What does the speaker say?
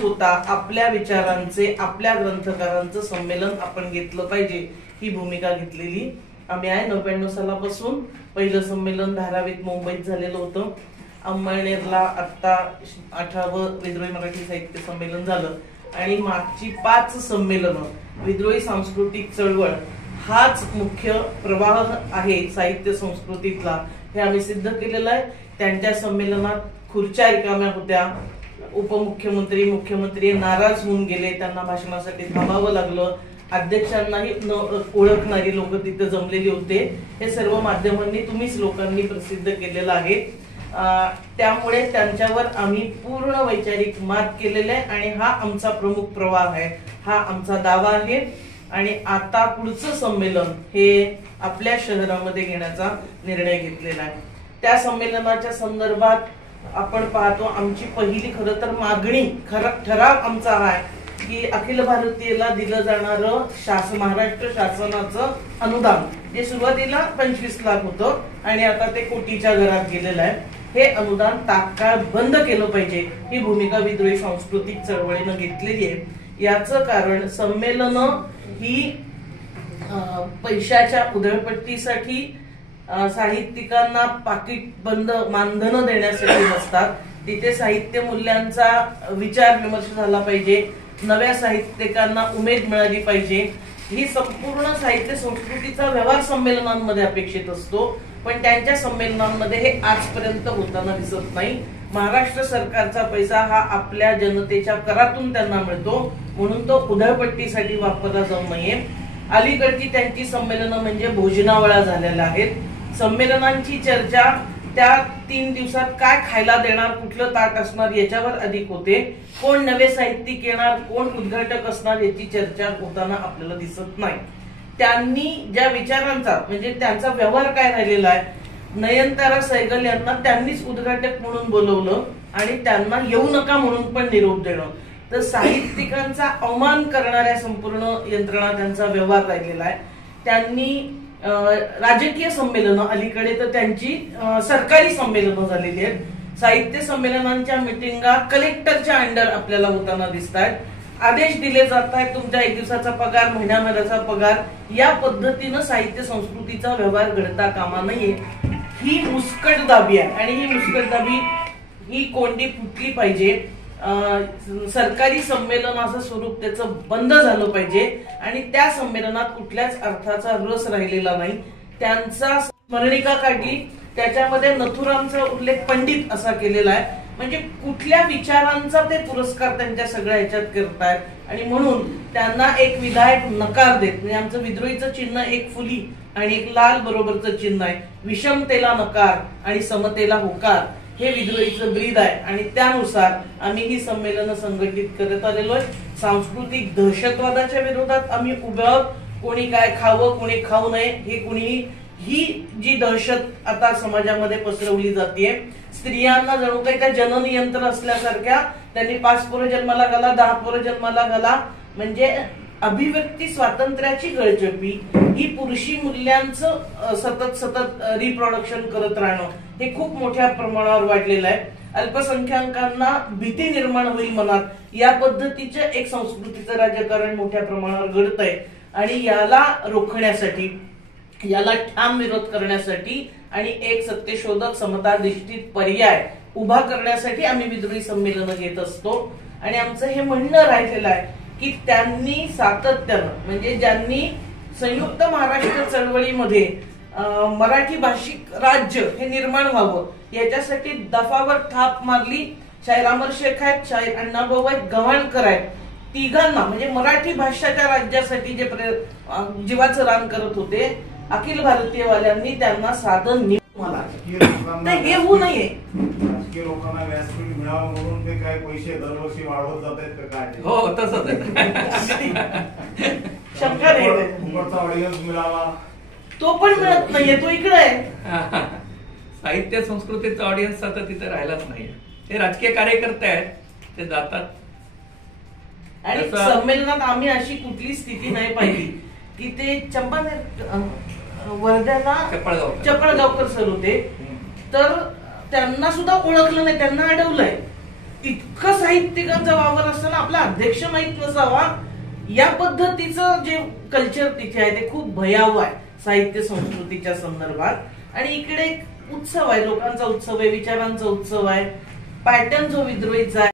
होता आपल्या विचारांचे आपल्या ग्रंथकारांचं संमेलन आपण घेतलं पाहिजे ही भूमिका घेतलेली आम्ही आहे. 99 सालापासून पहिलं संमेलन धारावीत मुंबईत झालेलं होतं. अंमळनेरला आता 18वं विद्रोही मराठी साहित्य संमेलन झालं आणि मागची 5 संमेलनं विद्रोही सांस्कृतिक चळवळ हाच मुख्य प्रवाह आहे साहित्य संस्कृतीतला हे आम्ही सिद्ध केलेलं आहे. त्यांच्या संमेलनात खुर्च्या रिकाम्या होत्या, उपमुख्यमंत्री मुख्यमंत्री नाराज होऊन गेले, त्यांना भाषणासाठी थांबावं लागलं, अध्यक्षांनाही ओळखणारी लोक तिथे जमलेली होते. हे सर्व माध्यमांनी तुम्हीच लोकांनी प्रसिद्ध केलेलं आहे. त्यामुळे त्यांच्यावर आम्ही पूर्ण वैचारिक मात केलेला आहे आणि हा आमचा प्रमुख प्रवाह आहे, हा आमचा दावा आहे. आणि आता पुढचं संमेलन हे आपल्या शहरामध्ये घेण्याचा निर्णय घेतलेला आहे. त्या संमेलनाच्या संदर्भात आपण पाहतो आमची पहिली खरं तर मागणी ठराव आमचा आहे की अखिल भारतीयला दिलं जाणारं महाराष्ट्र शासनाचं अनुदान जे सुरुवातीला 25 लाख होतं आणि आता ते कोटीच्या घरात गेलेलं आहे, हे अनुदान तात्काळ बंद केलं पाहिजे ही भूमिका विद्रोही सांस्कृतिक चळवळीनं घेतलेली आहे. याचं कारण संमेलनं ही पैशाच्या उधळपट्टीसाठी साहित्यिकांना पाकिट बंद मानधन देण्यासाठी नसतात. तिथे साहित्य मूल्यांचा विचार विमर्श झाला पाहिजे, नव्या साहित्यिकांना उमेद मिळाली पाहिजे. ही संपूर्ण साहित्य संस्कृतीचा व्यवहार संमेलनांमध्ये अपेक्षित असतो, पण त्यांच्या संमेलनांमध्ये हे आजपर्यंत होताना दिसत नाही. महाराष्ट्र सरकारचा पैसा हा आपल्या जनतेच्या करातून त्यांना मिळतो, म्हणून तो उधळपट्टीसाठी वापरला जाऊ नये. अलीकडची त्यांची संमेलनं म्हणजे भोजनावळा झालेल्या आहेत. संमेलनांची चर्चा त्या 3 दिवसात काय खायला देणार, कुठलं ताट असणार याच्यावर अधिक होते. कोण नवे साहित्यिक येणार, कोण उद्घाटक असणार याची चर्चा होताना आपल्याला दिसत नाही. त्यांनी ज्या विचारांचा म्हणजे त्यांचा व्यवहार काय राहिलेला आहे, नयनतारा सहगल यांना त्यांनीच उद्घाटक म्हणून बोलवलं आणि त्यांना येऊ नका म्हणून पण निरोप देणं. तर साहित्यिकांचा अवमान करणाऱ्या संपूर्ण यंत्रणा त्यांचा व्यवहार राहिलेला आहे. त्यांनी राजकीय संमेलनं अलीकडे तर त्यांची सरकारी संमेलनं झालेली आहेत. साहित्य संमेलनांच्या मिटिंगा कलेक्टरच्या अंडर आपल्याला होताना दिसत आहेत. आदेश दिले जात आहेत, तुमच्या 1 दिवसाचा पगार, महिन्याभराचा पगार, या पद्धतीनं साहित्य संस्कृतीचा व्यवहार घडता कामा नये. ही मुस्कटदाबी आहे आणि ही मुस्कटदाबी ही कोंडी फुटली पाहिजे. सरकारी संमेलनाचं स्वरूप त्याचं बंद झालं पाहिजे आणि त्या संमेलनात कुठल्याच अर्थाचा रस राहिलेला नाही. त्यांचा स्मरणिका काढली, त्याच्यामध्ये नथुरामचा उल्लेख पंडित असा केलेला आहे. म्हणजे कुठल्या विचारांचा ते पुरस्कार त्यांच्या सगळ्या ह्याच्यात करतायत आणि म्हणून त्यांना एक विधायक नकार देत. म्हणजे आमचं विद्रोहीचं चिन्ह एक फुली आणि एक लाल बरोबरचं चिन्ह आहे. विषमतेला नकार आणि समतेला होकार हे विद्रोहीचं ब्रीद आहे आणि त्यानुसार आम्ही ही संमेलनं संघटित करत आलेलो आहे. सांस्कृतिक दहशतवादाच्या विरोधात आम्ही उभे आहोत. कोणी काय खावं कोणी खाऊ नये हे कुणीही, ही जी दहशत आता समाजामध्ये पसरवली जाते, स्त्रियांना जणू काही त्या जननी यंत्र असल्यासारख्या त्यांनी 5 पोरं जन्माला घाला, 10 पोरं जन्माला घाला, म्हणजे अभिव्यक्ती स्वातंत्र्याची गळचेपी, ही पुरुषी मूल्यांचं सतत रिप्रोडक्शन करत राहणं हे खूप मोठ्या प्रमाणावर वाढलेलं आहे. अल्पसंख्याकांना भीती निर्माण होईल मनात, या पद्धतीचं एक संस्कृतीचं राजकारण मोठ्या प्रमाणावर घडत आहे आणि याला रोखण्यासाठी, याला ठाम विरोध करण्यासाठी आणि एक सत्यशोधक समताधिष्ठित पर्याय उभा करण्यासाठी आम्ही विद्रोही संमेलनं घेत असतो. आणि आमचं हे म्हणणं राहिलेलं आहे की त्यांनी सातत्यानं म्हणजे ज्यांनी संयुक्त महाराष्ट्र चळवळीमध्ये मराठी भाषिक राज्य हे निर्माण व्हावं याच्यासाठी दफावर थाप मारली. शाहीर अमर शेख आहेत, शाहीर अण्णाभाऊ आहेत, गव्हाणकर आहेत, तिघांना म्हणजे मराठी भाषाच्या राज्यासाठी जे जीवाचं रान करत होते, अखिल भारतीयवाल्यांनी त्यांना साधन हे होऊ नये. लोकांना व्यासपीठ मिळावं म्हणून ते काय पैसे दरवर्षी वाढवत जात आहेत का काय? हो तसंच शंका नाही. ऑडियन्स मिळावा तो पण मिळत नाहीये, तो इकडे आहे. साहित्य संस्कृतीचा ऑडियन्स आता तिथे राहिलाच नाही. ते राजकीय कार्यकर्ते आहेत, ते जातात. आणि संमेलनात आम्ही अशी कुठली स्थिती नाही पाहिली की ते वर्ध्याला चपळगावकर सर होते तर त्यांना सुद्धा ओळखलं नाही, त्यांना अडवलंय. इतकं साहित्यिकांचा वावर असताना आपला अध्यक्ष माहित नसावा, या पद्धतीचं जे कल्चर तिथे आहे ते खूप भयावह आहे साहित्य संस्कृतीच्या संदर्भात. आणि इकडे एक उत्सव आहे, लोकांचा उत्सव आहे, विचारांचा उत्सव आहे, पॅटर्न जो विद्रोहीचा आहे